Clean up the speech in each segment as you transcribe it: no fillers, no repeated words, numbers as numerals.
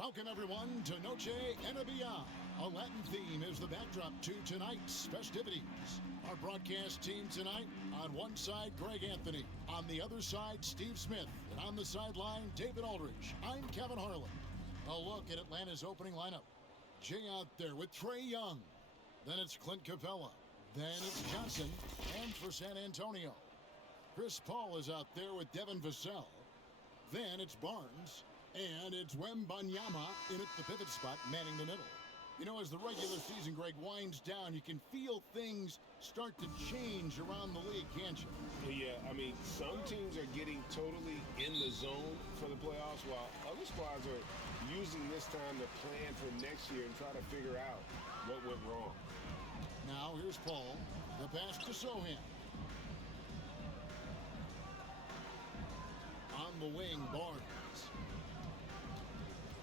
Welcome, everyone, to Noche Enabia. A Latin theme is the backdrop to tonight's festivities. Our broadcast team tonight, on one side, Greg Anthony. On the other side, Steve Smith. And on the sideline, David Aldridge. I'm Kevin Harlan. A look at Atlanta's opening lineup. Jay out there with Trae Young. Then it's Clint Capella. Then it's Johnson. And for San Antonio, Chris Paul is out there with Devin Vassell. Then it's Barnes. And it's Wembanyama in at the pivot spot, manning the middle. You know, as the regular season, Greg, winds down, you can feel things start to change around the league, can't you? Yeah, I mean, some teams are getting totally in the zone for the playoffs, while other squads are using this time to plan for next year and try to figure out what went wrong. Now, here's Paul. The pass to Sohan. On the wing, Barnes.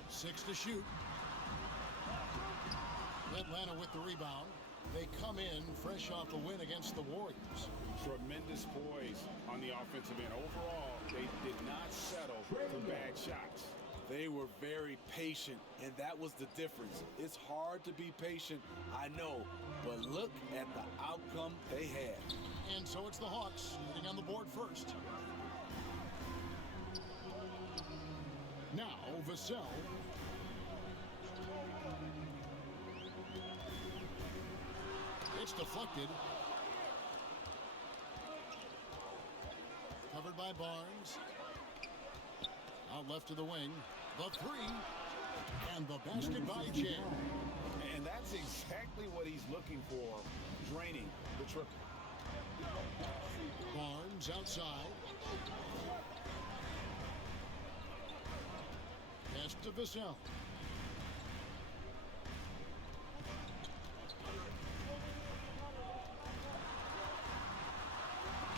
6 to shoot. Atlanta with the rebound. They come in fresh off a win against the Warriors. Tremendous poise on the offensive end. Overall, they did not settle for bad shots. They were very patient, and that was the difference. It's hard to be patient, I know, but look at the outcome they had. And so it's the Hawks getting on the board first. Now, Vassell. It's deflected. Covered by Barnes. Out left to the wing. The three. And the basket by Jam. And that's exactly what he's looking for, draining the triple. Barnes outside. Pass to Vassell.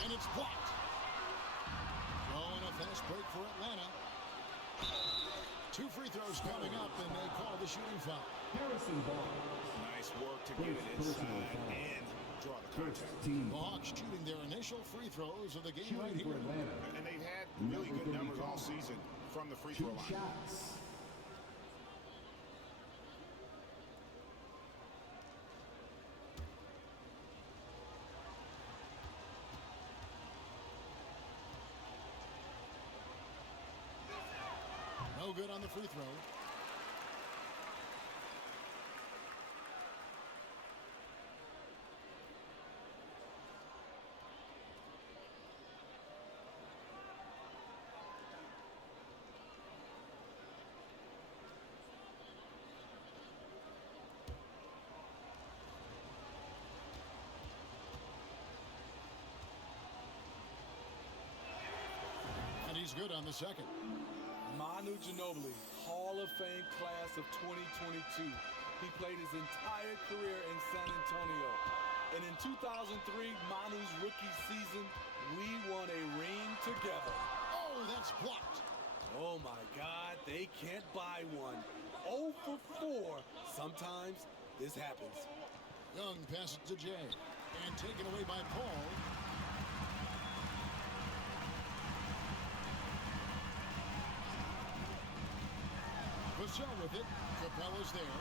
And it's blocked. Oh, and a fast break for Atlanta. 2 free throws coming up, and they call the shooting foul. Harrison Barnes. Nice work to get it inside and draw the contact. The Hawks shooting their initial free throws of the game right here. And they've had really good numbers all season from the free throw line. Shots. No good on the free throw. And he's good on the second. Manu Ginobili, Hall of Fame class of 2022. He played his entire career in San Antonio. And in 2003, Manu's rookie season, we won a ring together. Oh, that's blocked. Oh my God, they can't buy one. 0 for 4. Sometimes this happens. Young passes to Jay. And taken away by Paul. Vassell with it. Capella's there.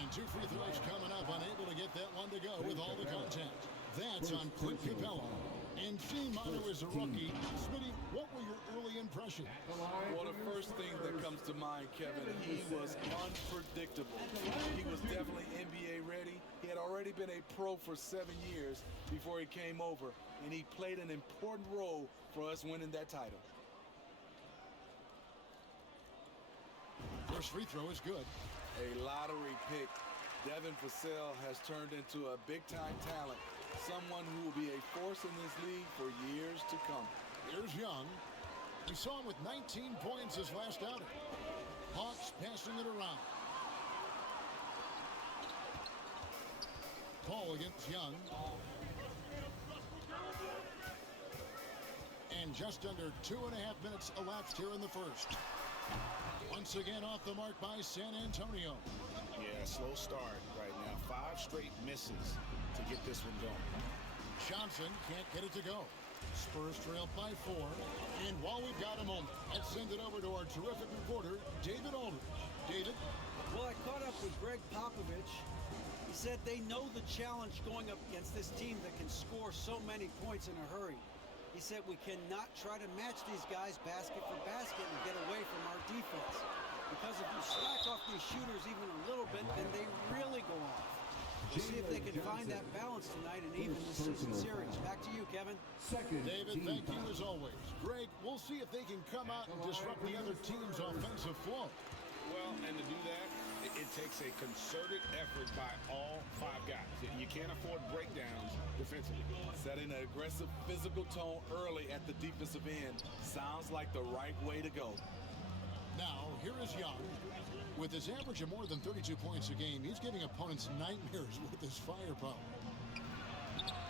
And 2 free throws coming up. Unable to get that one to go with all the contact. That's on Clint Capella. And Team Manu is a rookie. Smitty, what were your early impressions? Well, the first thing that comes to mind, Kevin, he was unpredictable. He was definitely NBA ready. He had already been a pro for 7 years before he came over, and he played an important role for us winning that title. First free throw is good. A lottery pick. Devin Vassell has turned into a big-time talent, someone who will be a force in this league for years to come. Here's Young. We saw him with 19 points his last outing. Hawks passing it around. Paul against Young. And just under 2.5 minutes elapsed here in the first. Once again off the mark by San Antonio. Yeah, slow start right now. 5 straight misses to get this one going. Johnson can't get it to go. Spurs trailed by 4. And while we've got a moment, let's send it over to our terrific reporter, David Aldridge. David? Well, I caught up with Greg Popovich. He said they know the challenge going up against this team that can score so many points in a hurry. He said we cannot try to match these guys basket for basket and get away from our defense. Because if you slack off these shooters even a little bit, then they really go off. We'll see if they can find that balance tonight and even this season series. Back to you, Kevin. David, thank you as always. Greg, we'll see if they can come out and disrupt the other team's offensive flow. Well, and to do that, it takes a concerted effort by all 5 guys. You can't afford breakdowns defensively. Setting an aggressive physical tone early at the defensive end sounds like the right way to go. Now, here is Young. With his average of more than 32 points a game, he's giving opponents nightmares with his firepower.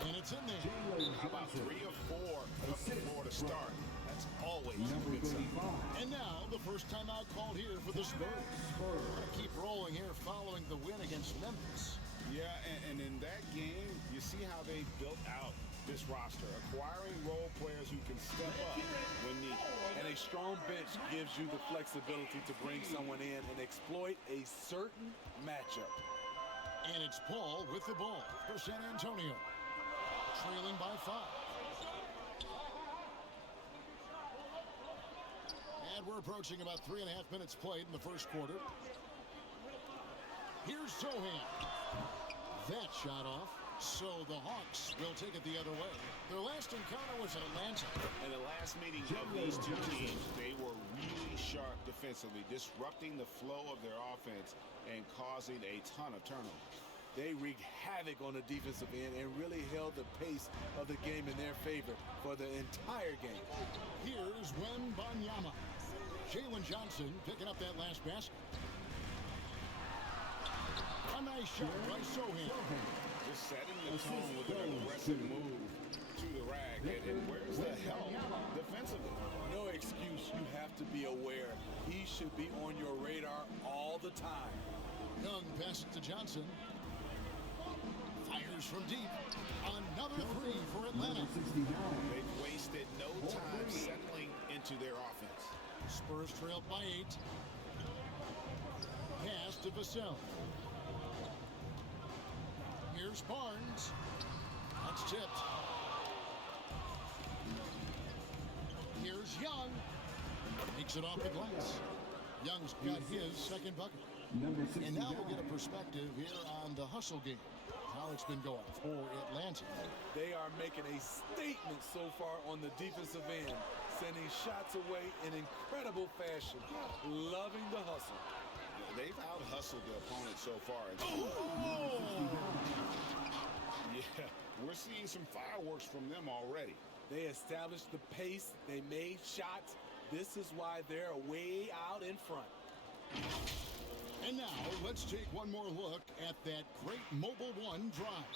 And it's in there. How about 3 or 4 before to start? That's always a good sign. And now, the first timeout called here for the Spurs. We're going to keep rolling here following the win against Memphis. Yeah, and in that game, you see how they built out this roster, acquiring role players who can step up when needed. And a strong bench gives you the flexibility to bring someone in and exploit a certain matchup. And it's Paul with the ball for San Antonio, trailing by 5. And we're approaching about 3.5 minutes played in the first quarter. Here's Sohan. That shot off. So the Hawks will take it the other way. Their last encounter was in Atlanta. In the last meeting of these 2 teams, they were really sharp defensively, disrupting the flow of their offense and causing a ton of turnovers. They wreaked havoc on the defensive end and really held the pace of the game in their favor for the entire game. Here's Wembanyama. Jalen Johnson picking up that last basket. A nice shot by Sohan. Just setting the tone with an aggressive move to the rack. And where's the help defensively? No excuse. You have to be aware. He should be on your radar all the time. Young passes to Johnson. Fires from deep. Another 3 for Atlanta. They've wasted no time settling into their offense. Spurs trailed by 8. Pass to Vassell. Here's Barnes. That's tipped. Here's Young. Takes it off the glass. Young's got his second bucket. And now we'll get a perspective here on the hustle game. How it's been going for Atlanta. They are making a statement so far on the defensive end, sending shots away in incredible fashion. Loving the hustle. They've out-hustled the opponent so far. Yeah, we're seeing some fireworks from them already. They established the pace. They made shots. This is why they're way out in front. And now, let's take one more look at that great Mobile One drive.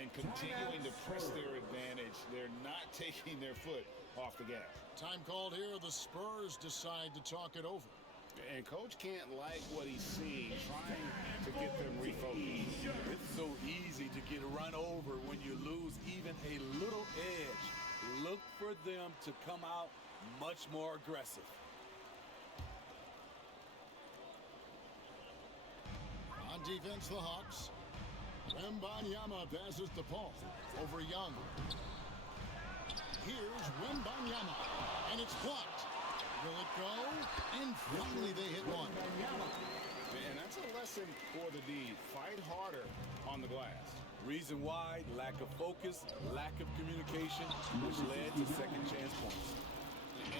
And continuing to press their advantage. They're not taking their foot off the gas. Time called here. The Spurs decide to talk it over. And Coach can't like what he's seeing, trying to get them refocused. It's so easy to get run over when you lose even a little edge. Look for them to come out much more aggressive. On defense, the Hawks. Wembanyama passes to Paul over Young. Here's Wembanyama, and it's blocked. Will it go? And finally they hit one. And that's a lesson for the D. Fight harder on the glass. Reason why: lack of focus, lack of communication, which led to second chance points.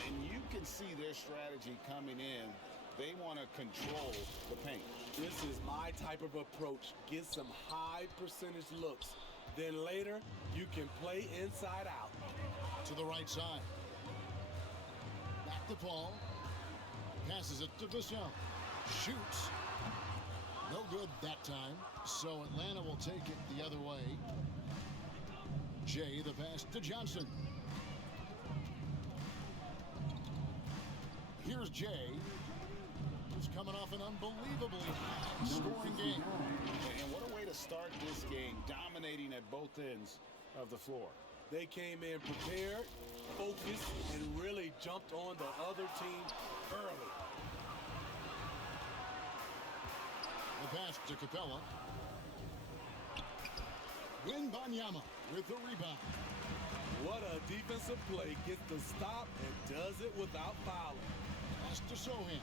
And you can see their strategy coming in. They want to control the paint. This is my type of approach. Get some high percentage looks. Then later, you can play inside out. To the right side. Back to Paul. Passes it to Vassell. Shoots. No good that time. So Atlanta will take it the other way. Jay, the pass to Johnson. Here's Jay. Who's coming off an unbelievably high-scoring game. And what a way to start this game, dominating at both ends of the floor. They came in prepared, focused, and really jumped on the other team early. The pass to Capella. Wembanyama with the rebound. What a defensive play. Gets the stop and does it without fouling. Pass to Sohan.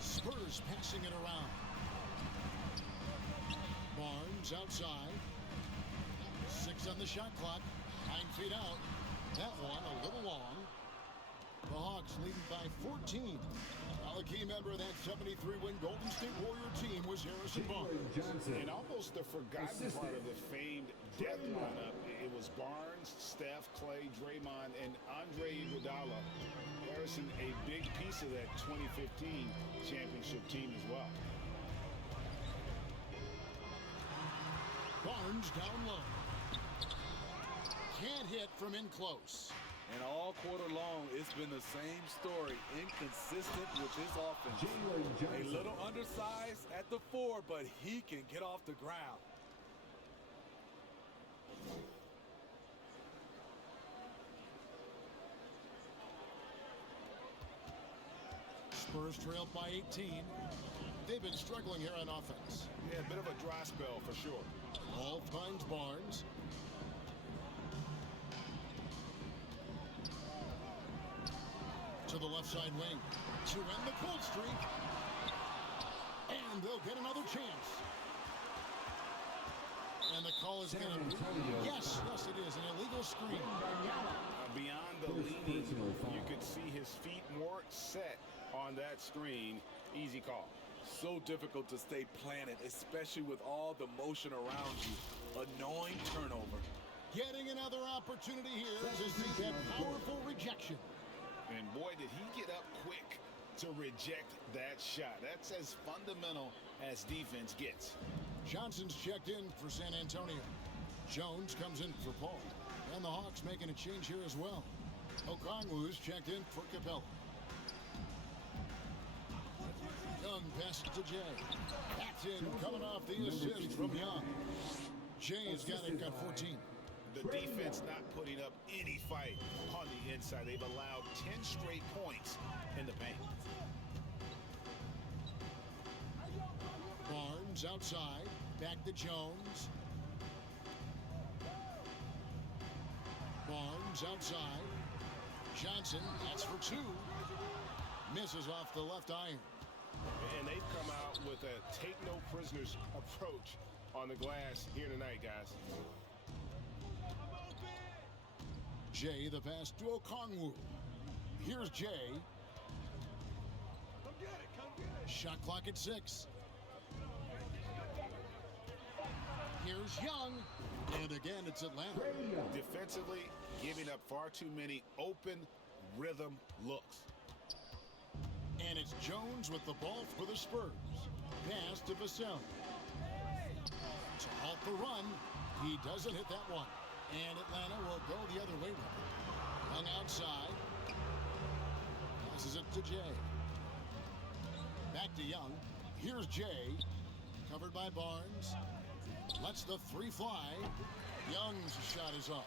Spurs passing it around. Barnes outside. 6 on the shot clock. 9 feet out. That one a little long. The Hawks leading by 14. Now a key member of that 73-win Golden State Warrior team was Harrison Barnes. And almost the forgotten part of the famed death lineup. It was Barnes, Steph, Clay, Draymond, and Andre Iguodala. Harrison, a big piece of that 2015 championship team as well. Barnes down low. Can't hit from in close. And all quarter long, it's been the same story. Inconsistent with his offense. A little undersized at the 4, but he can get off the ground. Spurs trailed by 18. They've been struggling here on offense. Yeah, a bit of a dry spell for sure. Ball finds Barnes. To the left side wing to end the cold streak. And they'll get another chance. And the call is going to be, yes, it is an illegal screen. Beyond the leaning, you could see his feet more set on that screen. Easy call. So difficult to stay planted, especially with all the motion around you. Annoying turnover. Getting another opportunity here to see that powerful rejection. And boy, did he get up quick to reject that shot. That's as fundamental as defense gets. Johnson's checked in for San Antonio. Jones comes in for Paul. And the Hawks making a change here as well. Okongwu's checked in for Capella. Young passes to Jay. Paxton coming off the assist from Young. Jay's got 14. The defense not putting up any fight on the inside. They've allowed 10 straight points in the paint. Barnes outside. Back to Jones. Barnes outside. Johnson, that's for 2. Misses off the left iron. And they've come out with a take-no-prisoners approach on the glass here tonight, guys. Jay, the pass to Okongwu. Here's Jay. Come get it. Shot clock at 6. Here's Young. And again, it's Atlanta. Defensively, giving up far too many open rhythm looks. And it's Jones with the ball for the Spurs. Pass to Vassell. To halt the run. He doesn't hit that one. And Atlanta will go the other way with it. Young outside. Passes it to Jay. Back to Young. Here's Jay. Covered by Barnes. Lets the 3 fly. Young's shot is off.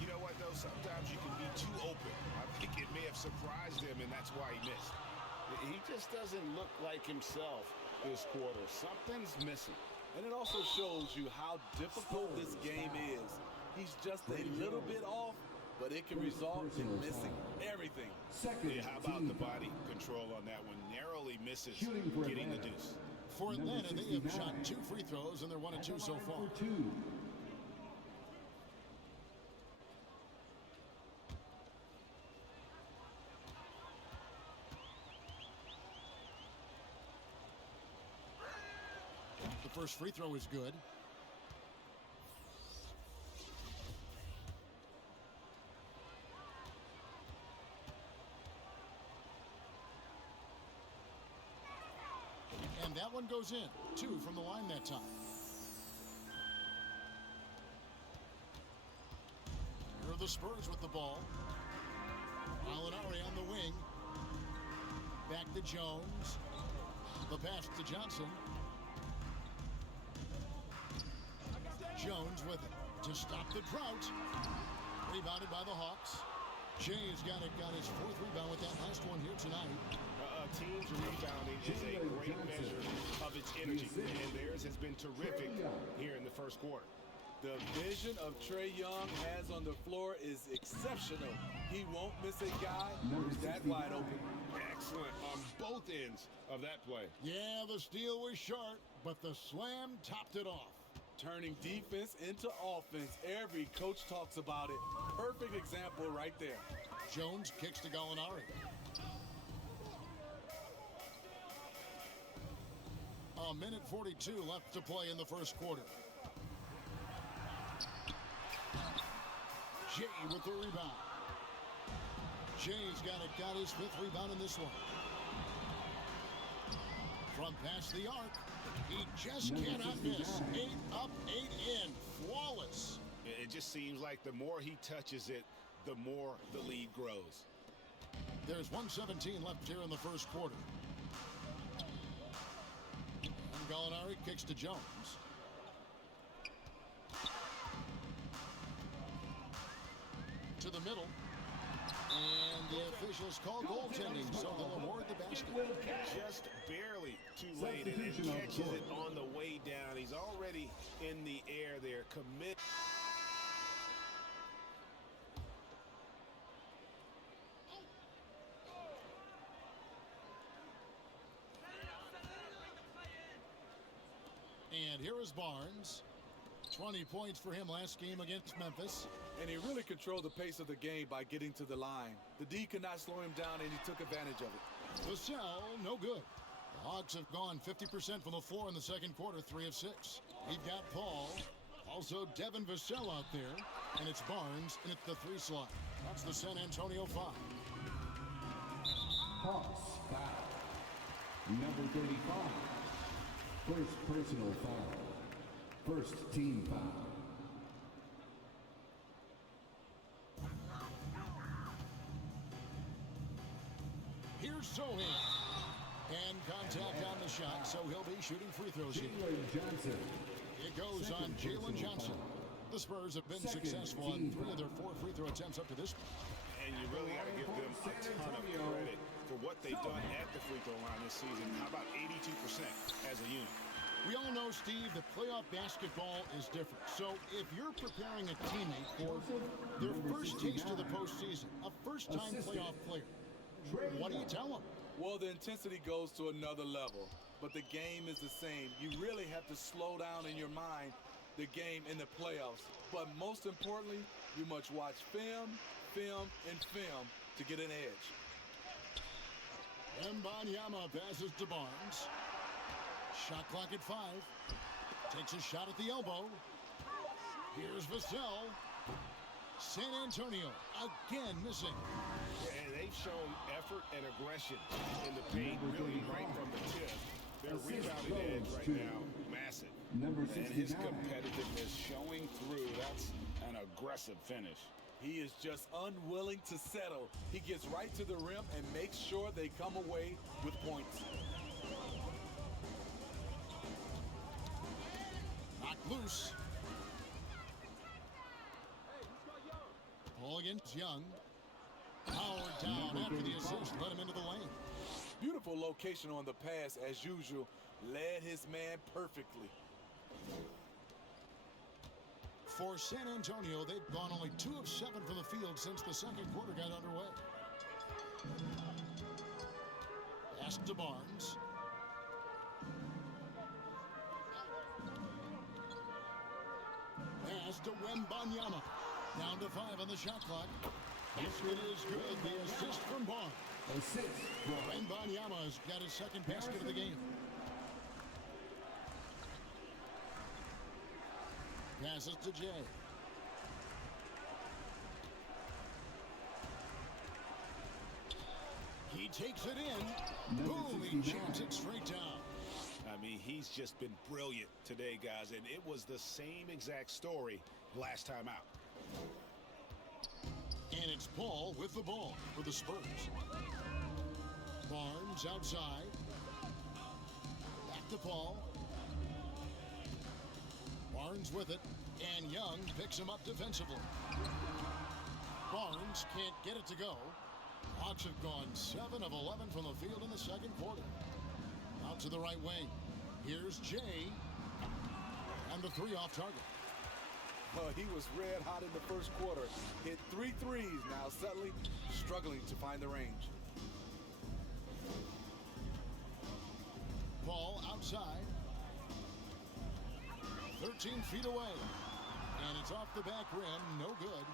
You know what, though? Sometimes you can be too open. I think it may have surprised him, and that's why he missed. He just doesn't look like himself this quarter. Something's missing. And it also shows you how difficult this game is. He's just a little bit off, but it can result in missing everything. Yeah, how about the body control on that one? Narrowly misses getting the deuce. For Atlanta, they have shot 2 free throws, and they're 1 of 2 so far. The first free throw is good. And that one goes in. 2 from the line that time. Here are the Spurs with the ball. Molinari on the wing. Back to Jones. The pass to Johnson. Jones with it. to stop the drought. Rebounded by the Hawks. Jay's got his fourth rebound with that last one here tonight. Teams rebounding is a great measure of its energy, and theirs has been terrific here in the first quarter. The vision of Trae Young has on the floor is exceptional. He won't miss a guy who's that wide open. Excellent on both ends of that play. Yeah, the steal was short, but the slam topped it off. Turning defense into offense. Every coach talks about it. Perfect example right there. Jones kicks to Gallinari. A minute 42 left to play in the first quarter. Jay with the rebound. Jay's got his fifth rebound in this one. From past the arc, he just cannot miss. 8 up, 8 in. Flawless. It just seems like the more he touches it, the more the lead grows. There's 1:17 left here in the first quarter. And Gallinari kicks to Jones. To the middle. And the officials call goaltending, so they'll award the basket. Just barely too late, and it catches it on the way down. He's already in the air there. Commit. And here is Barnes. 20 points for him last game against Memphis. And he really controlled the pace of the game by getting to the line. The D could not slow him down, and he took advantage of it. Vassell, no good. The Hawks have gone 50% from the floor in the second quarter, 3 of 6. We've got Paul, also Devin Vassell out there, and it's Barnes in at the 3 slot. That's the San Antonio 5. Hawks foul. Number 35. First personal foul. First team foul. Here's Sohan. And contact on the shot, so he'll be shooting free throws here. Johnson. It goes on Jalen Johnson. The Spurs have been successful on 3 of their 4 free throw attempts up to this point. And you really got to give them a ton of credit for what they've done at the free throw line this season. How about 82% as a unit? We all know, Steve, that playoff basketball is different. So if you're preparing a teammate for their first taste of the postseason, a first-time playoff player, what do you tell them? Well, the intensity goes to another level, but the game is the same. You really have to slow down in your mind the game in the playoffs. But most importantly, you must watch film, and film to get an edge. Wembanyama passes to Barnes. Shot clock at 5. Takes a shot at the elbow. Here's Vassell. San Antonio again missing. Yeah, and they've shown effort and aggression in the paint, really right from the tip. Their rebounding edge right now, massive. And his competitiveness showing through. That's an aggressive finish. He is just unwilling to settle. He gets right to the rim and makes sure they come away with points. Knocked loose. Ball against Young. Howard down after the assist. Let him into the lane. Beautiful location on the pass as usual. Led his man perfectly. For San Antonio, they've gone only 2 of 7 from the field since the second quarter got underway. Pass to Barnes. Pass to Wembanyama. Down to 5 on the shot clock. Basket is good. The assist from Barnes. Wembanyama's got his second basket of the game. Passes to Jay. He takes it in. Boom, he jams it straight down. I mean, he's just been brilliant today, guys, and it was the same exact story last time out. And it's Paul with the ball for the Spurs. Barnes outside. Back to Paul. Barnes with it. And Young picks him up defensively. Barnes can't get it to go. Hawks have gone 7 of 11 from the field in the second quarter. Out to the right wing. Here's Jay. And the 3 off target. Well, he was red hot in the first quarter. Hit 3 threes. Now suddenly struggling to find the range. Ball outside. 13 feet away. And it's off the back rim. No good.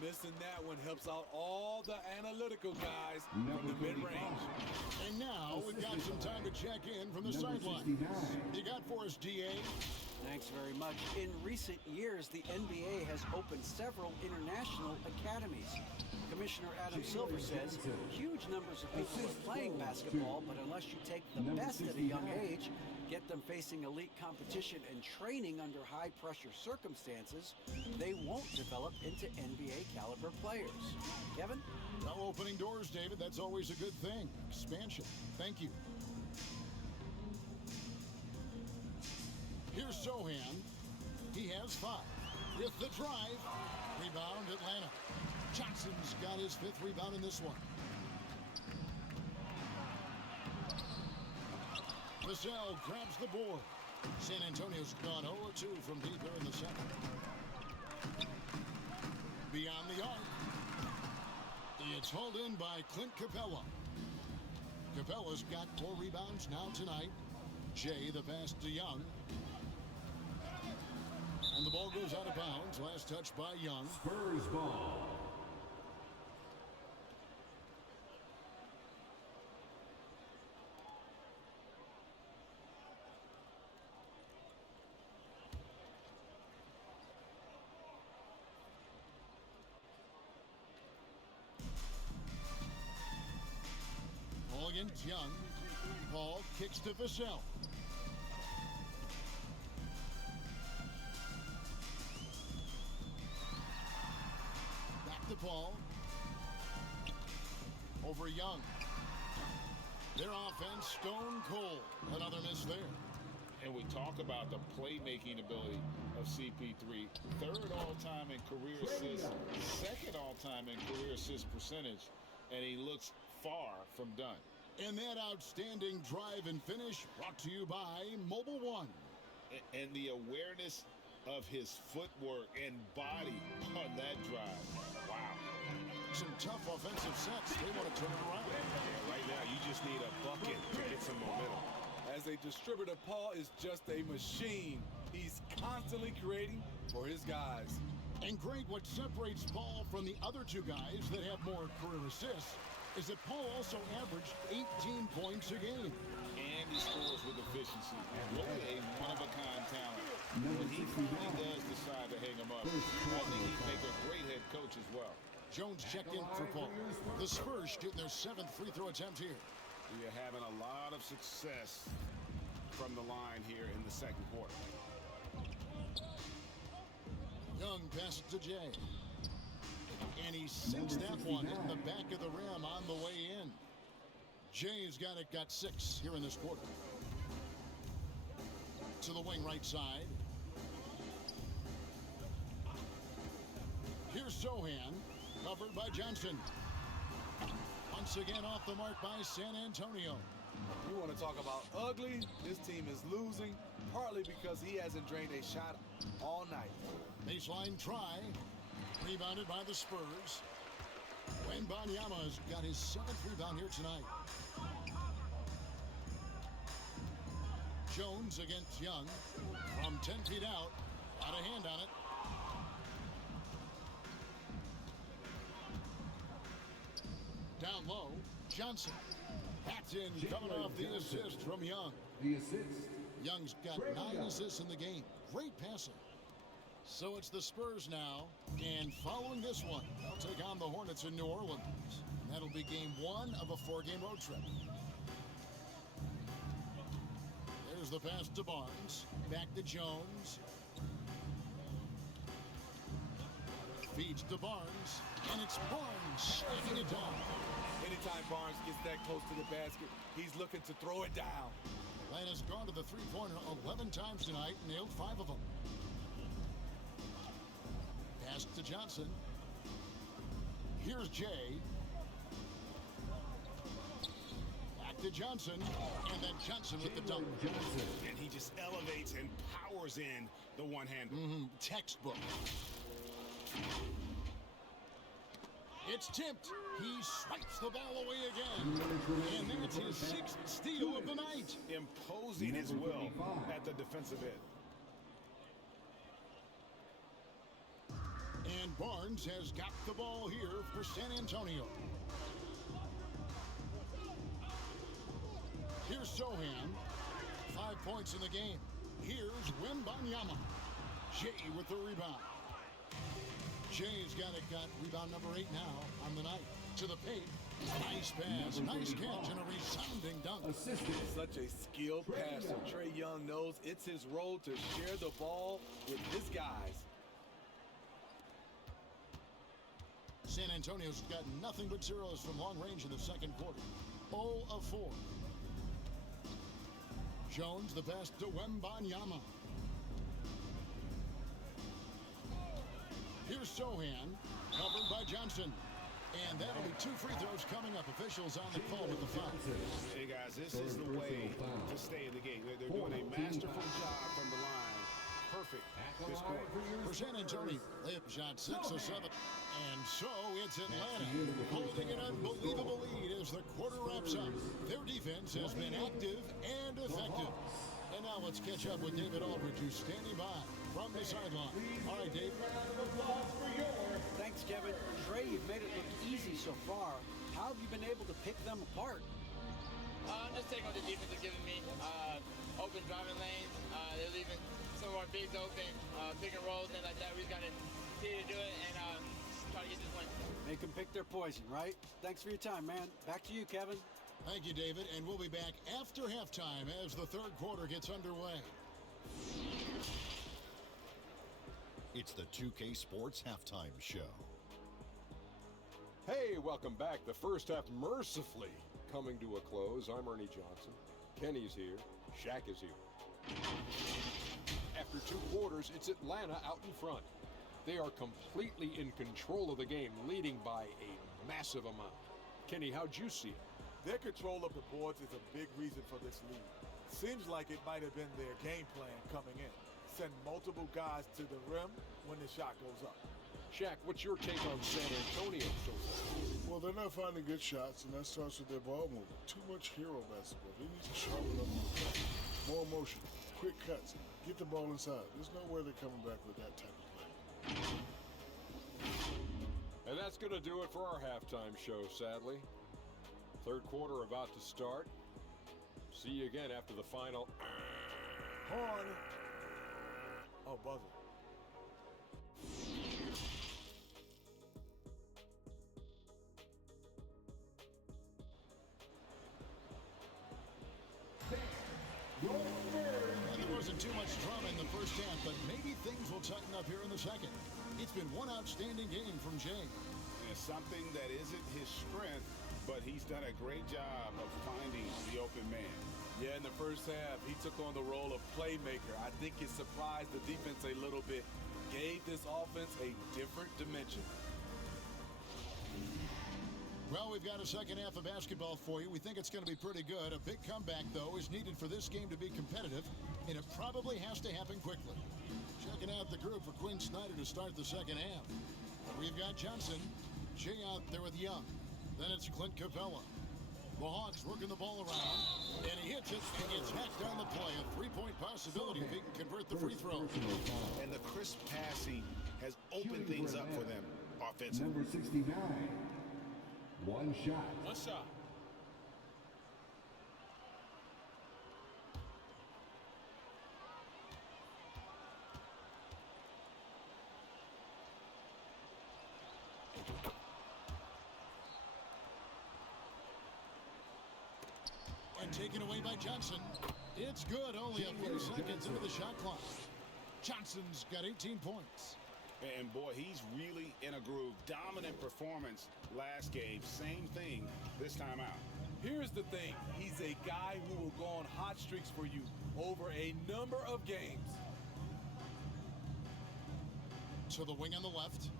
Missing that one helps out all the analytical guys from the mid-range. And now we've got some time to check in from the sideline. You got for us, DA? Thanks very much. In recent years, the NBA has opened several international academies. Commissioner Adam Silver says huge numbers of people are playing basketball, but unless you take the best at a young age, get them facing elite competition and training under high-pressure circumstances, they won't develop into NBA-caliber players. Kevin? No opening doors, David. That's always a good thing. Expansion. Thank you. Here's Sohan. He has 5. With the drive. Rebound, Atlanta. Johnson's got his 5th rebound in this one. Vassell grabs the board. San Antonio's gone 0-2 from deep here in the second. Beyond the arc. It's hauled in by Clint Capella. Capella's got 4 rebounds now tonight. Jay the pass to Young. And the ball goes out of bounds. Last touch by Young. Spurs ball. Ball against Young. Paul kicks to Vassell. Back to Paul. Over Young. Their offense stone cold. Another miss there. And we talk about the playmaking ability of CP3. 3rd all-time in career assists, 2nd all-time in career assist percentage, and he looks far from done. And that outstanding drive and finish brought to you by Mobile One. And the awareness of his footwork and body on that drive. Wow. Some tough offensive sets. They want to turn it around. Yeah, right now you just need a bucket to get some momentum. As a distributor, Paul is just a machine. He's constantly creating for his guys. And Greg, what separates Paul from the other 2 guys that have more career assists is that Paul also averaged 18 points a game. And he scores with efficiency. Really a one-of-a-kind talent. When he finally does decide to hang him up, I think he'd make a great head coach as well. Jones checked in for Paul. The Spurs shooting their 7th free throw attempt here. You're having a lot of success from the line here in the second quarter. Young passes to Jay. And he sinks that one in the back of the rim on the way in. Jay's got 6 here in this quarter. To the wing right side. Here's Sohan, covered by Johnson. Once again off the mark by San Antonio. You want to talk about ugly? This team is losing, partly because he hasn't drained a shot all night. Baseline try. Rebounded by the Spurs. Wembanyama's got his 7th rebound here tonight. Jones against Young. From 10 feet out. Got a hand on it. Down low. Johnson. Hatton coming off the assist from Young. The assist. Young's got 9 assists in the game. Great passing. So it's the Spurs now, and following this one, they'll take on the Hornets in New Orleans. That'll be game 1 of a 4-game road trip. There's the pass to Barnes. Back to Jones. Feeds to Barnes, and it's Barnes slamming it down. Anytime Barnes gets that close to the basket, he's looking to throw it down. Atlanta's gone to the three-pointer 11 times tonight and nailed 5 of them. Pass to Johnson. Here's Jay. Back to Johnson. And then Johnson with the dunk. And he just elevates and powers in the one-hander. Textbook. It's tipped. He swipes the ball away again. And that's his 6th steal of the night. Imposing his will at the defensive end. And Barnes has got the ball here for San Antonio. Here's Sohan. 5 points in the game. Here's Wembanyama. Jay with the rebound. Jay's got rebound number 8 now on the night. To the paint. Nice pass, nice catch, and a resounding dunk. Such a skilled passer. Trae Young knows it's his role to share the ball with his guys. San Antonio's got nothing but zeros from long range in the second quarter. 0 of 4. Jones the pass to Wembanyama. Here's Sohan, covered by Johnson. And that'll be 2 free throws coming up. Officials on the call with the foul. Hey, guys, this is the way to stay in the game. They're doing a masterful job from the line. Perfect this quarter. For San Antonio, layup shot 6 of 7. And so it's Atlanta holding an unbelievable lead as the quarter wraps up. Their defense has been active and effective. And now let's catch up with David Aldridge, who's standing by from the sideline. All right, Dave. Thanks, Kevin. Trae, you've made it look easy so far. How have you been able to pick them apart? I'm just taking what the defense is giving me. Open driving lanes. They're leaving some of our bigs open, pick and rolls, and like that. We just got to see to do it and try to get this win. Make them pick their poison, right? Thanks for your time, man. Back to you, Kevin. Thank you, David. And we'll be back after halftime as the third quarter gets underway. It's the 2K Sports Halftime Show. Hey, welcome back. The first half mercifully coming to a close. I'm Ernie Johnson. Kenny's here. Shaq is here. After 2 quarters, it's Atlanta out in front. They are completely in control of the game, leading by a massive amount. Kenny, how'd you see it? Their control of the boards is a big reason for this lead. Seems like it might have been their game plan coming in. Send multiple guys to the rim when the shot goes up. Shaq, what's your take on San Antonio so far? Well, they're not finding good shots, and that starts with their ball movement. Too much hero basketball. They need to sharpen up more motion, quick cuts, get the ball inside. There's no way they're coming back with that type of play. And that's going to do it for our halftime show, sadly. Third quarter about to start. See you again after the final. Horn. Oh, buzzer. There wasn't too much drama in the first half, but maybe things will tighten up here in the second. It's been one outstanding game from Jay. It's something that isn't his strength, but he's done a great job of finding the open man. Yeah, in the first half, he took on the role of playmaker. I think it surprised the defense a little bit. Gave this offense a different dimension. Well, we've got a second half of basketball for you. We think it's going to be pretty good. A big comeback, though, is needed for this game to be competitive, and it probably has to happen quickly. Checking out the group for Quinn Snyder to start the second half. We've got Johnson, Jay out there with Young. Then it's Clint Capella. The Hawks working the ball around, and he hits it and gets hacked down the play. A three-point possibility if he can convert the free throw. And the crisp passing has opened things up for them offensively. Number 69. One shot. One shot. And taken away by Johnson. It's good, only a few seconds into the shot clock. Johnson's got 18 points. And boy, he's really in a groove. Dominant performance last game. Same thing this time out. Here's the thing. He's a guy who will go on hot streaks for you over a number of games. To the wing on the left.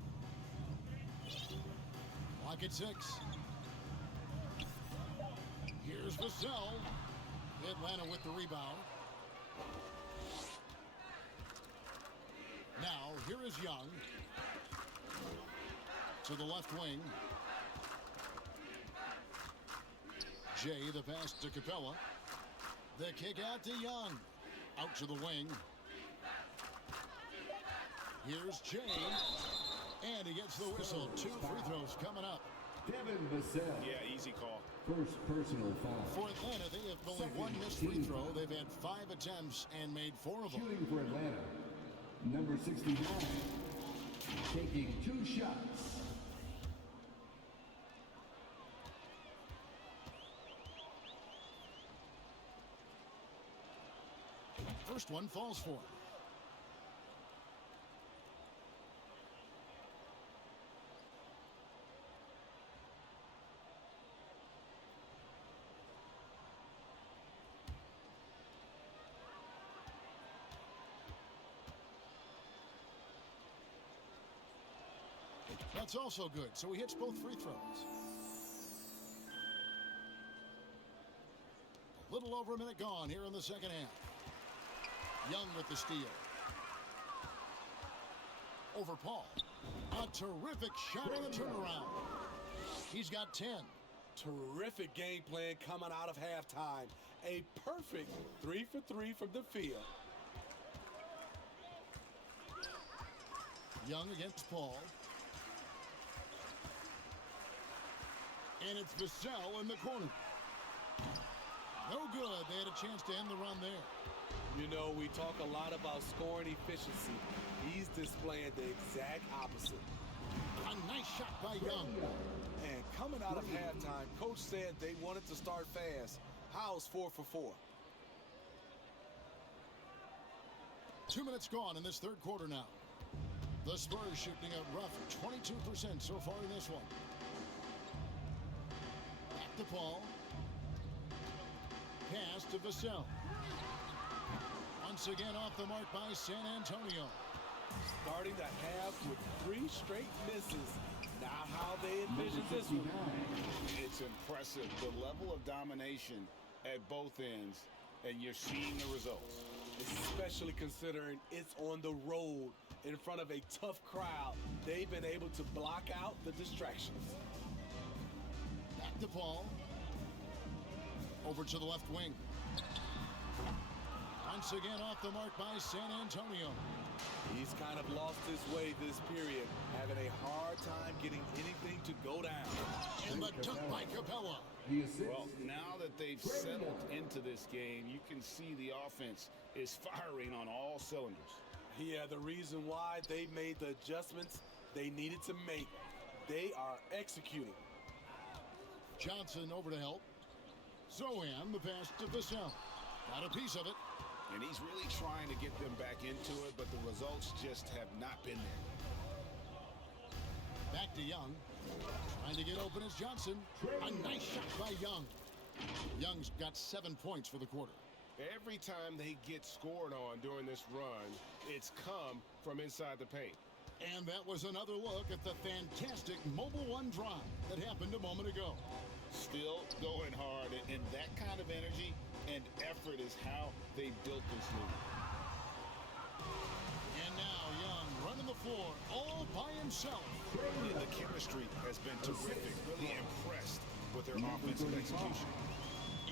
Lock at 6. Here's Vassell. Atlanta with the rebound. Now, here is Young. To the left wing. Jay, the pass to Capella. The kick out to Young. Out to the wing. Here's Jay. And he gets the whistle. 2 free throws coming up. Devin Vassell. Yeah, easy call. First personal foul. For Atlanta, they have only one missed free throw. They've had 5 attempts and made 4 of them. Shooting for Atlanta, number 69, taking 2 shots. First one falls for him. That's also good, so he hits both free throws. A little over a minute gone here in the second half. Young with the steal. Over Paul. A terrific shot on the turnaround. He's got 10. Terrific game plan coming out of halftime. A perfect 3 for 3 from the field. Young against Paul. And it's Vassell in the corner. No good. They had a chance to end the run there. You know, we talk a lot about scoring efficiency. He's displaying the exact opposite. A nice shot by Young. And coming out of halftime, coach said they wanted to start fast. How's 4 for 4? 2 minutes gone in this third quarter now. The Spurs shooting a rough 22% so far in this one. Back to Paul. Pass to Vassell. Once again off the mark by San Antonio. Starting the half with 3 straight misses. Not how they envisioned this one. It's impressive, the level of domination at both ends, and you're seeing the results. Especially considering it's on the road in front of a tough crowd. They've been able to block out the distractions. Back to Paul. Over to the left wing. Once again off the mark by San Antonio. He's kind of lost his way this period, having a hard time getting anything to go down. And the dunk by Capella. Well, now that they've settled into this game, you can see the offense is firing on all cylinders. Yeah, the reason why they made the adjustments they needed to make. They are executing. Johnson over to help. Zohan, the pass to Vassell. Got a piece of it. And he's really trying to get them back into it, but the results just have not been there. Back to Young. Trying to get open is Johnson. A nice shot by Young. Young's got 7 points for the quarter. Every time they get scored on during this run, it's come from inside the paint. And that was another look at the fantastic Mobile One drive that happened a moment ago. Still going hard, and that kind of energy and effort is how they built this league. And now Young running the floor all by himself. And the chemistry has been terrific. Really impressed with their offensive execution.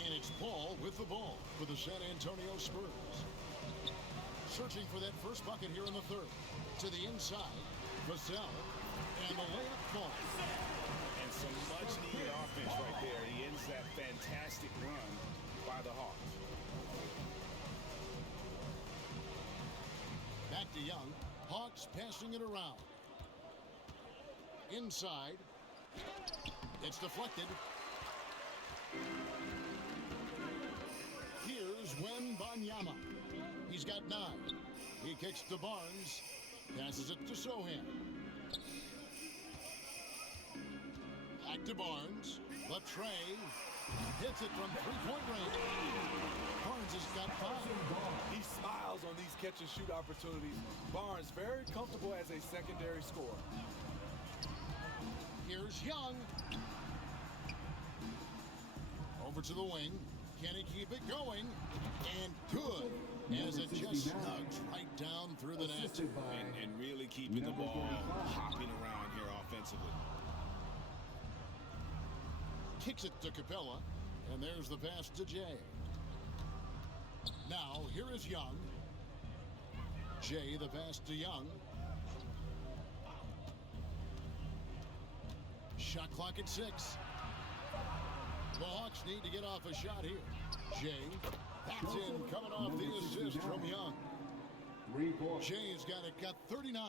And it's Paul with the ball for the San Antonio Spurs. Searching for that first bucket here in the third. To the inside, Vassell, and the layup falls. And some much-needed offense right there. He ends that fantastic run by the Hawks. Back to Young. Hawks passing it around. Inside. It's deflected. Here's Wembanyama. He's got 9. He kicks to Barnes. Passes it to Sohan. Back to Barnes. The tray. Hits it from three-point range. Barnes has got 5. He smiles on these catch-and-shoot opportunities. Barnes very comfortable as a secondary scorer. Here's Young. Over to the wing. Can he keep it going? And good, as it just snugs right down through the net. And really keeping the ball hopping around here offensively. Kicks it to Capella, and there's the pass to Jay. Now, here is Young. Jay, the pass to Young. Shot clock at 6. The Hawks need to get off a shot here. Jay, that's in, coming off the assist from Young. Jay's got 39.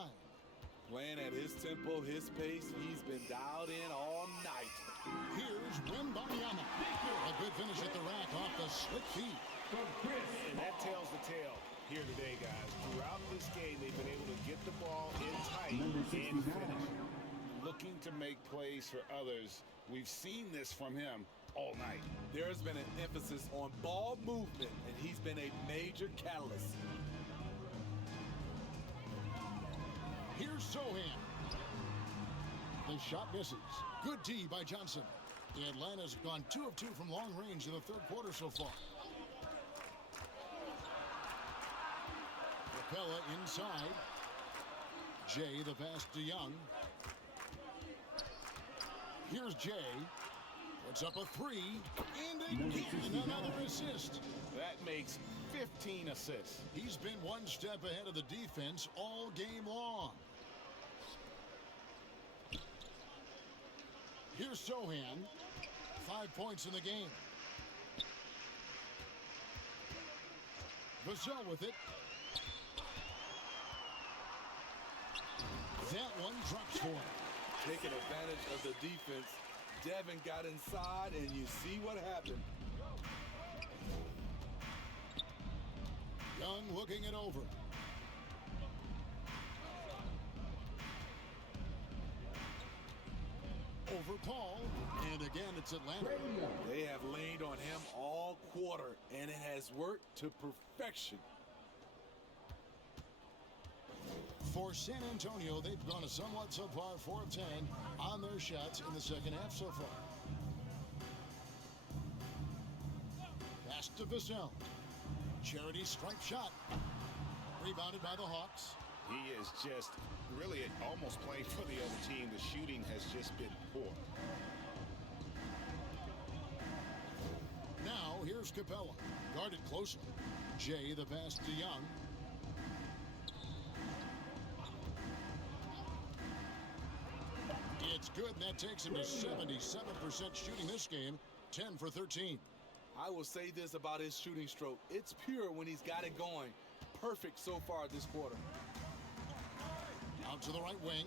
Playing at his tempo, his pace, he's been dialed in all night. Here's Wembanyama. A good finish at the rack off the slick feet. And that tells the tale here today, guys. Throughout this game, they've been able to get the ball in tight and finish. Looking to make plays for others. We've seen this from him all night. There's been an emphasis on ball movement, and he's been a major catalyst. Here's Sohan. The shot misses. Good D by Johnson. Atlanta's gone 2 of 2 from long range in the third quarter so far. Capella inside. Jay, the pass to Young. Here's Jay. Puts up a 3. And again, another assist. That makes 15 assists. He's been one step ahead of the defense all game long. Here's Sohan. 5 points in the game. Vassell with it. That one drops for him. Taking advantage of the defense. Devin got inside, and you see what happened. Young looking it over. Over Paul, and again it's Atlanta. They have leaned on him all quarter, and it has worked to perfection. For San Antonio, they've gone a somewhat subpar 4 of 10 on their shots in the second half so far. Pass to Vassell. Charity stripe shot. Rebounded by the Hawks. He is just really almost playing for the other team. The shooting has just been poor. Now here's Capella. Guarded closely. Jay, the pass to Young. It's good, and that takes him to 77% shooting this game. 10 for 13. I will say this about his shooting stroke. It's pure when he's got it going. Perfect so far this quarter. Out to the right wing.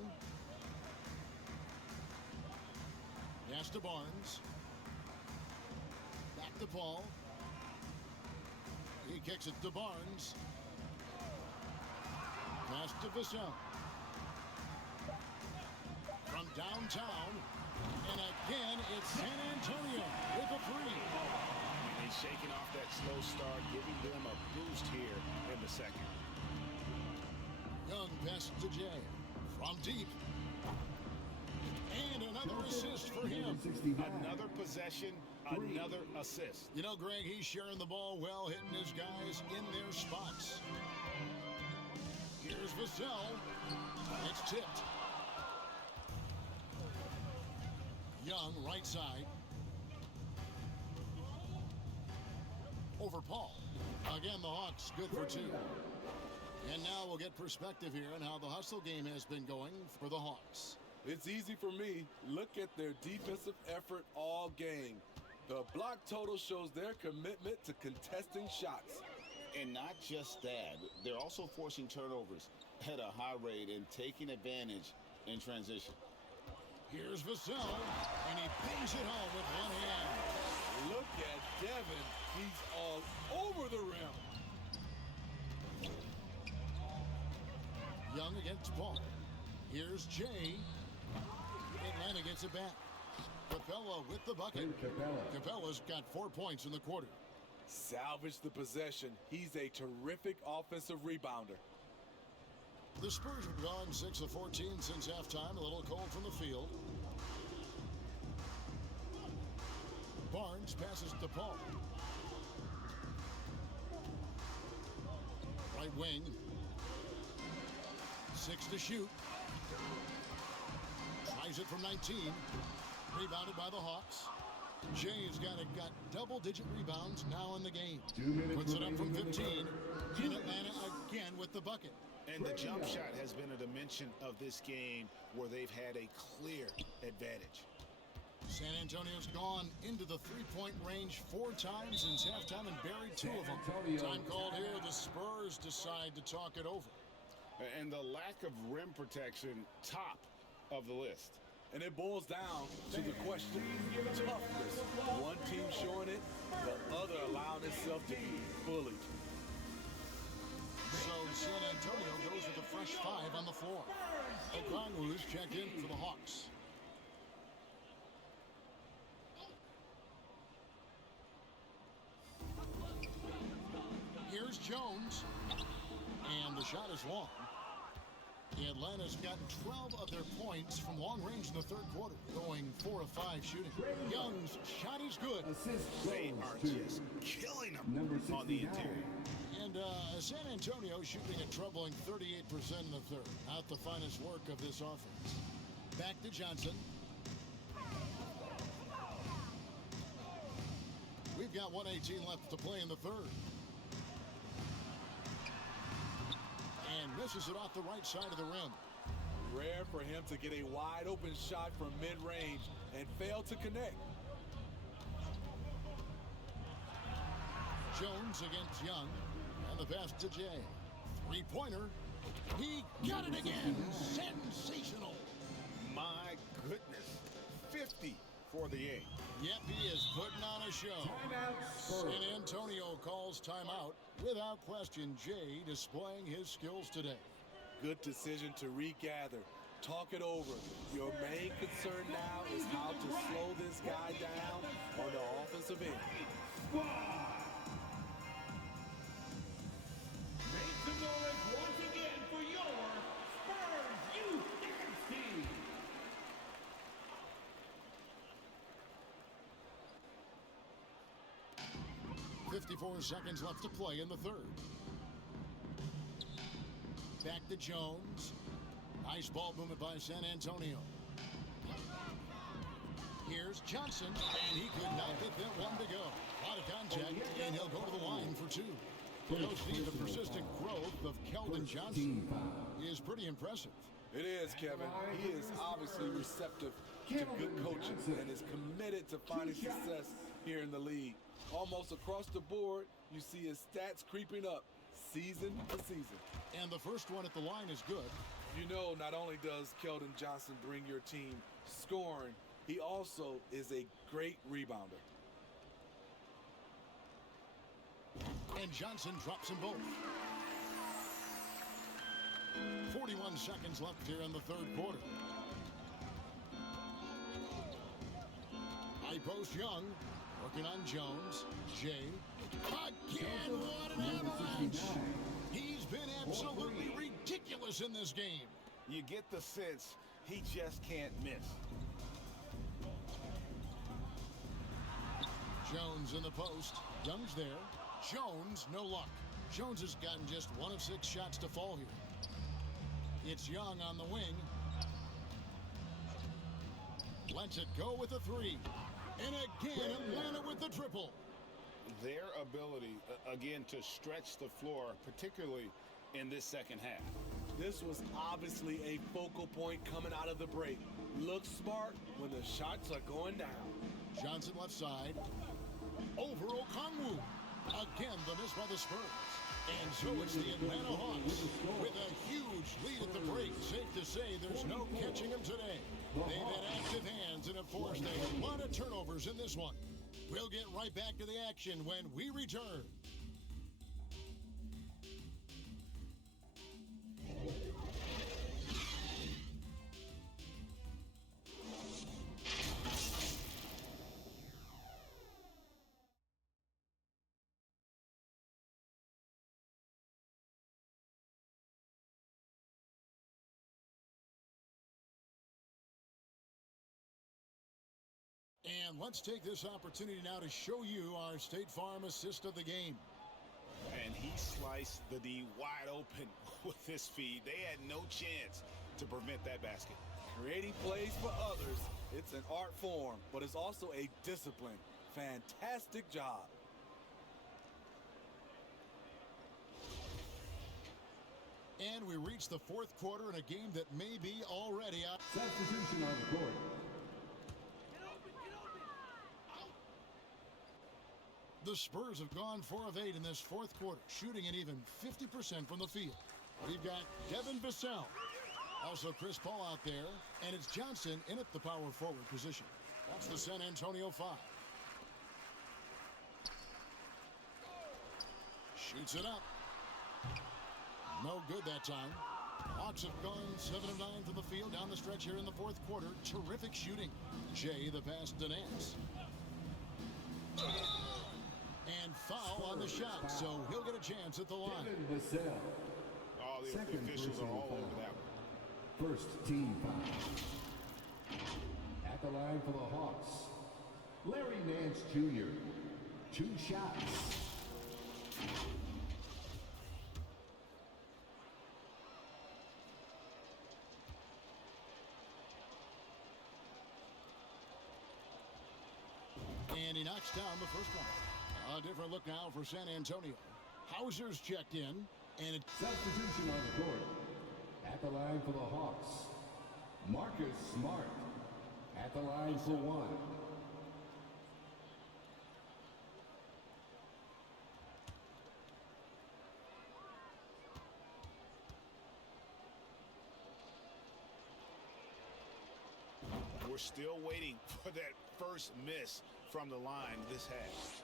Pass to Barnes. Back to Paul. He kicks it to Barnes. Pass to Vassell. From downtown. And again, it's San Antonio with a 3. And he's shaking off that slow start, giving them a boost here in the second. Young pass to Jay. From deep. And another assist for him. Another possession, another assist. You know, Greg, he's sharing the ball well, hitting his guys in their spots. Here's Vassell. It's tipped. Young, right side. Over Paul. Again, the Hawks good for 2. And now we'll get perspective here on how the hustle game has been going for the Hawks. It's easy for me. Look at their defensive effort all game. The block total shows their commitment to contesting shots. And not just that, they're also forcing turnovers at a high rate and taking advantage in transition. Here's Vassell, and he bangs it home with one hand. Look at Devin. He's all over the rim. Young against Paul. Here's Jay. Atlanta gets it back. Capella with the bucket. Capella. Capella's got 4 points in the quarter. Salvage the possession. He's a terrific offensive rebounder. The Spurs have gone 6 of 14 since halftime. A little cold from the field. Barnes passes to Paul. Right wing. 6 to shoot. Tries it from 19. Rebounded by the Hawks. Jay's got double-digit rebounds now in the game. Puts it up from 15. In Atlanta again with the bucket. And the jump shot has been a dimension of this game where they've had a clear advantage. San Antonio's gone into the three-point range 4 times since halftime and buried 2 of them. Time called here. The Spurs decide to talk it over. And the lack of rim protection, top of the list. And it boils down to the question, toughness. One team showing it, the other allowing itself to be bullied. So San Antonio goes with a fresh 5 on the floor. Okongwu's checked in for the Hawks. Here's Jones. And the shot is long. Atlanta's gotten 12 of their points from long range in the third quarter, going 4 of 5 shooting. Young's shot is good. They are just killing them on the interior. And San Antonio shooting a troubling 38% in the third. Not the finest work of this offense. Back to Johnson. We've got 1:18 left to play in the third. And misses it off the right side of the rim. Rare for him to get a wide open shot from mid-range and fail to connect. Jones against Young. And the pass to Jay. Three-pointer. He got it again. Sensational. My goodness. 50 for the 8. Yep, he is putting on a show. San Antonio calls timeout. Without question, Jay displaying his skills today. Good decision to regather. Talk it over. Your main concern now is how to slow this guy down on the offensive end. Make some noise once again for your Spurs Youth Dance Team. .54 seconds left to play in the third. Back to Jones. Nice ball movement by San Antonio. Here's Johnson, and he could not get that one to go. A lot of contact, and he'll go to the line for 2. The persistent growth of Keldon Johnson is pretty impressive. It is, Kevin. He is obviously receptive to good coaching and is committed to finding success here in the league. Almost across the board, you see his stats creeping up season to season. And the first one at the line is good. You know, not only does Keldon Johnson bring your team scoring, he also is a great rebounder. And Johnson drops them both. 41 seconds left here in the third quarter. High post Young. Working on Jones. Jay. Again, what an avalanche. He's been absolutely ridiculous in this game. You get the sense he just can't miss. Jones in the post. Young's there. Jones, no luck. Jones has gotten just 1 of 6 shots to fall here. It's Young on the wing. Lets it go with a 3. And again, Atlanta with the triple. Their ability, again, to stretch the floor, particularly in this second half. This was obviously a focal point coming out of the break. Look smart when the shots are going down. Johnson left side. Over Okongwu. Again, the miss by the Spurs. And so it's the Atlanta Hawks with a huge lead at the break. Safe to say there's no catching them today. They've had active hands and have forced a lot of turnovers in this one. We'll get right back to the action when we return. And let's take this opportunity now to show you our State Farm assist of the game. And he sliced the D wide open with his feed. They had no chance to prevent that basket. Creating plays for others, it's an art form, but it's also a discipline. Fantastic job. And we reach the fourth quarter in a game that may be already out. Substitution on the court. The Spurs have gone 4 of 8 in this fourth quarter, shooting an even 50% from the field. We've got Devin Vassell, also Chris Paul out there, and it's Johnson in at the power forward position. That's the San Antonio 5. Shoots it up. No good that time. Hawks have gone 7 of 9 from the field down the stretch here in the fourth quarter. Terrific shooting. Jay the pass to Nance. And foul on the shot, so he'll get a chance at the line. Oh, the officials are all over that one. First team foul. At the line for the Hawks, Larry Nance Jr. 2 shots. And he knocks down the first one. A different look now for San Antonio. Hauser's checked in, and it's substitution on the court. At the line for the Hawks, Marcus Smart. At the line for 1. We're still waiting for that first miss from the line this half.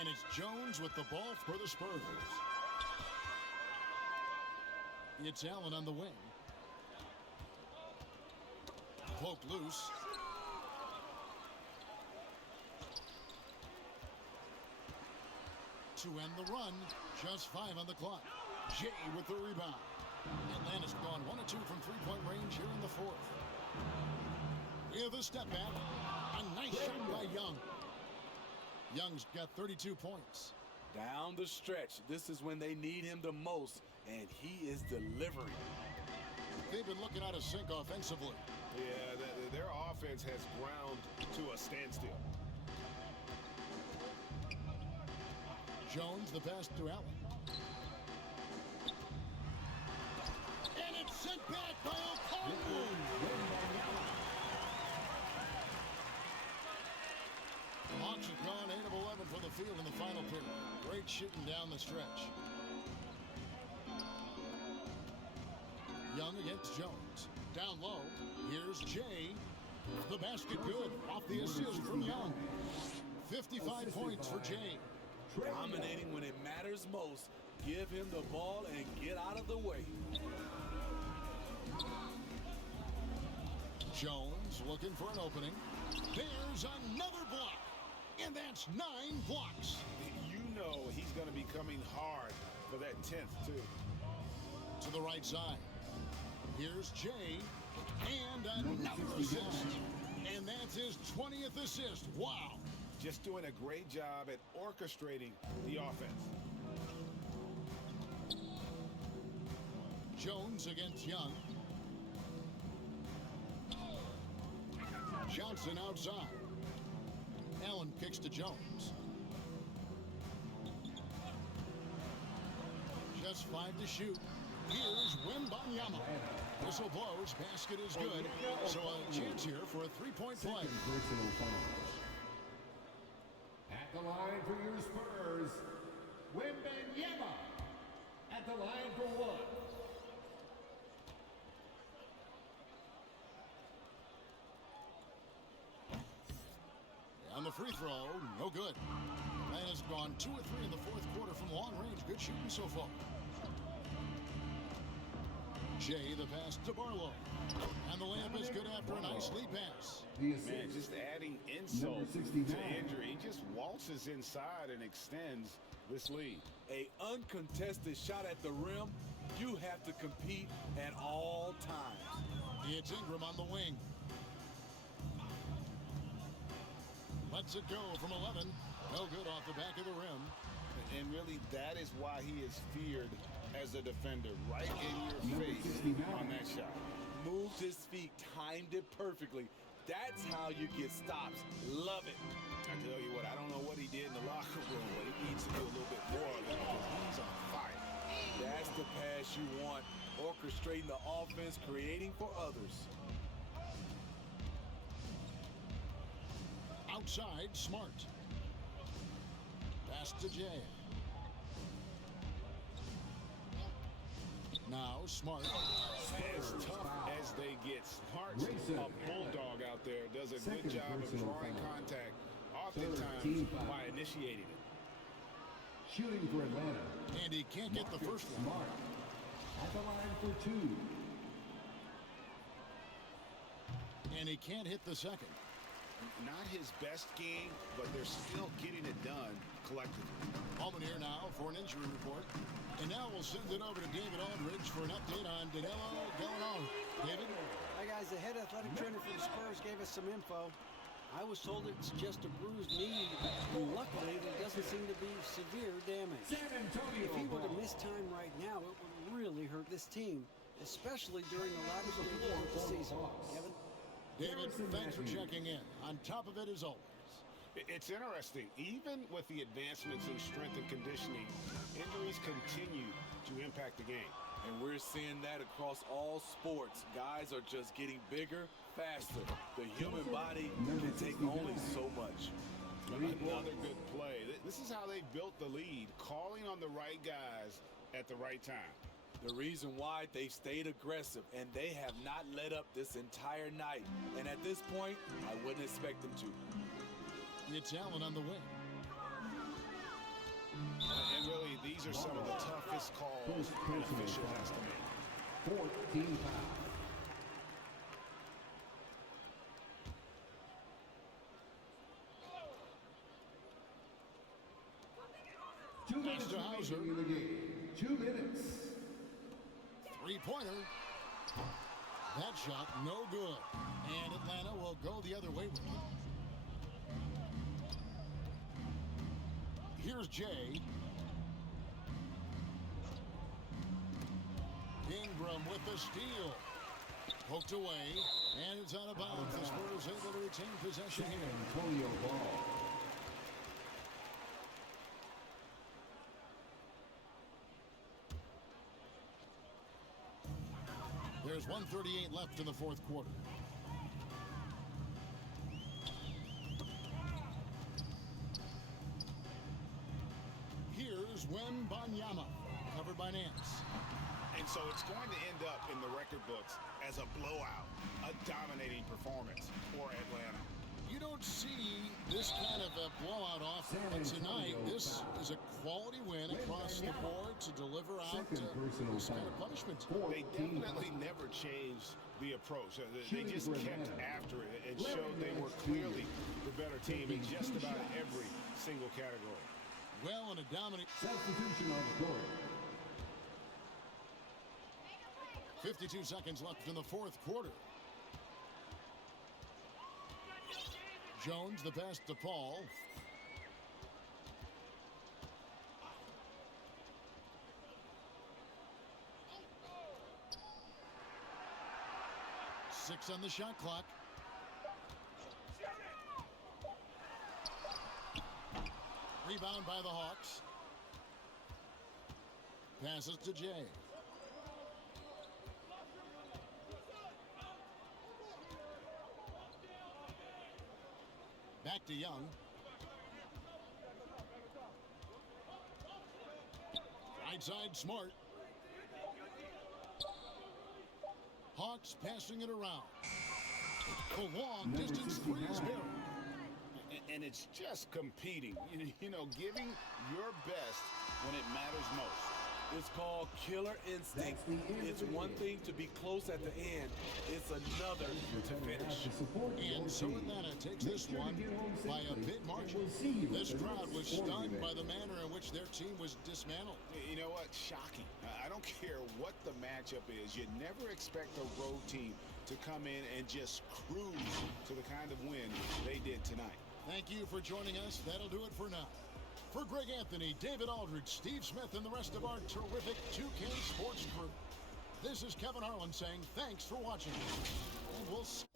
And it's Jones with the ball for the Spurs. It's Allen on the wing. Poked loose. To end the run, just 5 on the clock. Jay with the rebound. Atlanta's gone 1 of 2 from three-point range here in the fourth. With a step back, a nice shot by Young. Young's got 32 points. Down the stretch, this is when they need him the most, and he is delivering. They've been looking out of sync offensively. Yeah, their offense has ground to a standstill. Jones, the pass to Allen. And it's sent back by O'Connor. Hawks have gone 8 of 11 for the field in the final period. Great shooting down the stretch. Young against Jones. Down low. Here's Jay. The basket good. Off the assist from Young. 55 points for Jay. Dominating when it matters most. Give him the ball and get out of the way. Jones looking for an opening. There's another block. And that's 9 blocks. You know he's going to be coming hard for that 10th, too. To the right side. Here's Jay. And another assist. And that's his 20th assist. Wow. Just doing a great job at orchestrating the offense. Jones against Young. Johnson outside. Allen kicks to Jones. Just 5 to shoot. Here's Wembanyama. Whistle blows. Basket is good. So a chance here for a 3-point play. At the line for your Spurs, Wembanyama. At the line for 1. On the free throw, no good. Atlanta's gone 2 of 3 in the fourth quarter from long range. Good shooting so far. Jay, the pass to Barlow. And the layup is good after a nice lead pass. Man, just adding insult to injury. He just waltzes inside and extends this lead. A uncontested shot at the rim. You have to compete at all times. It's Ingram on the wing. Lets it go from 11. No good off the back of the rim. And really, that is why he is feared as a defender. Right in your face on that shot. Moved his feet, timed it perfectly. That's how you get stops. Love it. I tell you what, I don't know what he did in the locker room, but he needs to do a little bit more of it because he's on fire. That's the pass you want. Orchestrating the offense, creating for others. Outside, Smart. Pass to Jay. Now Smart. As tough as they get, Smart's a bulldog out there. Does a good job of drawing contact, oftentimes by initiating it. Shooting for Atlanta. And he can't get the first one. Smart at the line for 2. And he can't hit the second. Not his best game, but they're still getting it done collectively. Bowman here now for an injury report. And now we'll send it over to David Aldridge for an update on Danilo Gallinari. David? Hi, guys. The head athletic trainer for the Spurs gave us some info. I was told it's just a bruised knee, and luckily there doesn't seem to be severe damage. If he were to miss time right now, it would really hurt this team, especially during the latter stages of the season. Kevin? David, thanks for checking in. On top of it, as always. It's interesting. Even with the advancements in strength and conditioning, injuries continue to impact the game. And we're seeing that across all sports. Guys are just getting bigger, faster. The human body can take only so much. Another good play. This is how they built the lead, calling on the right guys at the right time. The reason why they stayed aggressive, and they have not let up this entire night. And at this point, I wouldn't expect them to. It's Allen on the wing. And really, these are some of the toughest calls an official has to make. 14 foul. Two minutes remaining in the game. 2 minutes. Three-pointer. That shot, no good. And Atlanta will go the other way with it. Here's Jay. Ingram with the steal. Poked away, and it's out of bounds. The Spurs able to retain possession here. Antonio Ball. There's 1:38 left in the fourth quarter. Here's Wembanyama, covered by Nance. And so it's going to end up in the record books as a blowout, a dominating performance for Atlanta. You don't see this kind of a blowout often, but tonight this is a quality win across the board to deliver out this kind of punishment. They definitely never changed the approach. They just kept after it and showed they were clearly the better team in just about every single category. Well, in a dominant Substitution on the court. 52 seconds left in the fourth quarter. Jones, the pass to Paul. Six on the shot clock. Rebound by the Hawks. Passes to Jay. Back to Young. Right side, Smart. Hawks passing it around. A long distance three is buried. And it's just competing, you know, giving your best when it matters most. It's called killer instinct. It's one thing to be close at the end. It's another to finish. And so Atlanta takes this one by a big margin. This crowd was stunned by the manner in which their team was dismantled. You know what? Shocking. I don't care what the matchup is. You never expect a road team to come in and just cruise to the kind of win they did tonight. Thank you for joining us. That'll do it for now. For Greg Anthony, David Aldridge, Steve Smith, and the rest of our terrific 2K Sports crew, this is Kevin Harlan saying thanks for watching. And we'll see